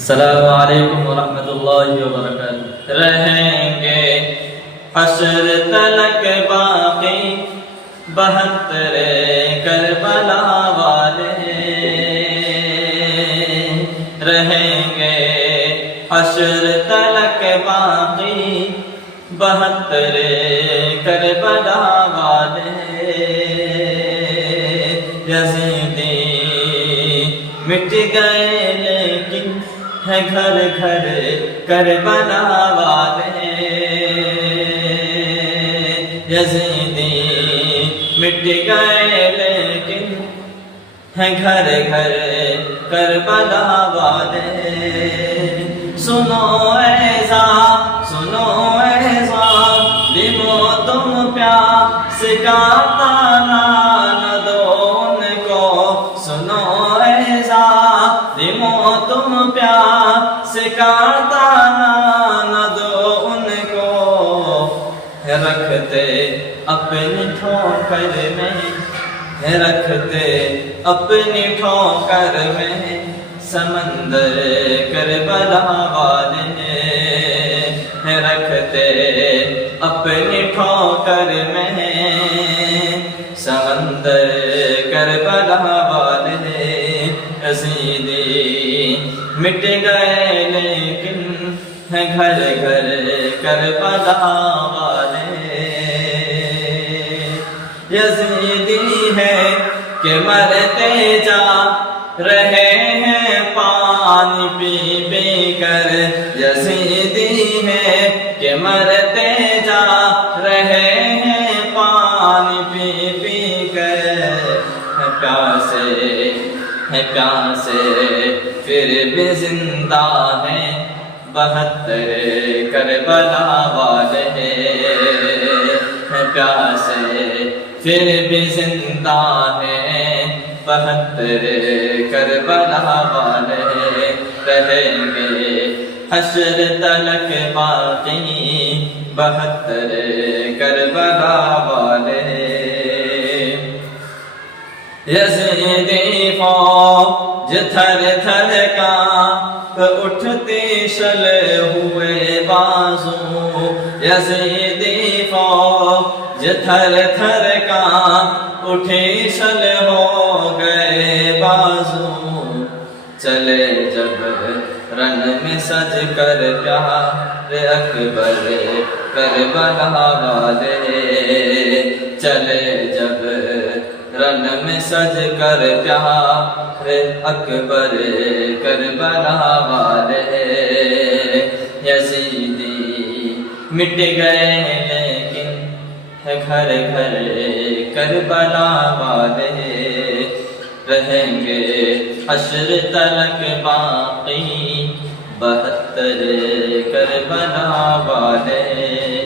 السلام علیکم ورحمۃ اللہ وبرکاتہ۔ رہیں گے حشر تلک باقی 72 کربلا والے، رہیں گے حشر تلک باقی 72 کربلا والے۔ یزیدی مٹ گئے لیکن ہے گھر گھر کربلا والے، یزیدی مٹ گئے لیکن ہے گھر گھر کربلا والے۔ سنو ایزا سنو ایزا لمو تم پیاس کا تانا نہ دو ان کو، سنو ایزا لمو تم پیاس کا تانا نہ دو ان کو۔ رکھتے اپنی ٹھوکر میں، رکھتے اپنی ٹھوکر میں سمندر کربلا والے، رکھتے اپنی ٹھوکر میں سمندر کربلا والے۔ یزیدی مٹ گئے لیکن ہے گھر گھر کربلا والے۔ یزیدی ہے کہ مرتے جا رہے ہیں پانی پی پی کر، یزیدی ہے کہ مرتے جا رہے ہیں پانی پی پی کر۔ پیاسے پھر بھی زندہ ہیں 72 کربلا والے، پیاسے پھر بھی زندہ ہیں 72 کربلا والے۔ رہیں گے حشر تلک باقی 72 کربلا والے۔ یزیدی فوج تھر تھر کانپ اٹھتی شل ہوئے بازو، یزیدی فوج تھر تھر کانپ اٹھی شل ہو گئے بازو۔ چلے جب رن میں سج کر پیارے اکبر کربلا والے، چلے جب رن میں سج کر پیارے اکبر کربلا والے۔ یزیدی مٹ گئے لیکن ہے گھر گھر کربلا والے، رہیں گے حشر تلک باقی 72 کربلا والے۔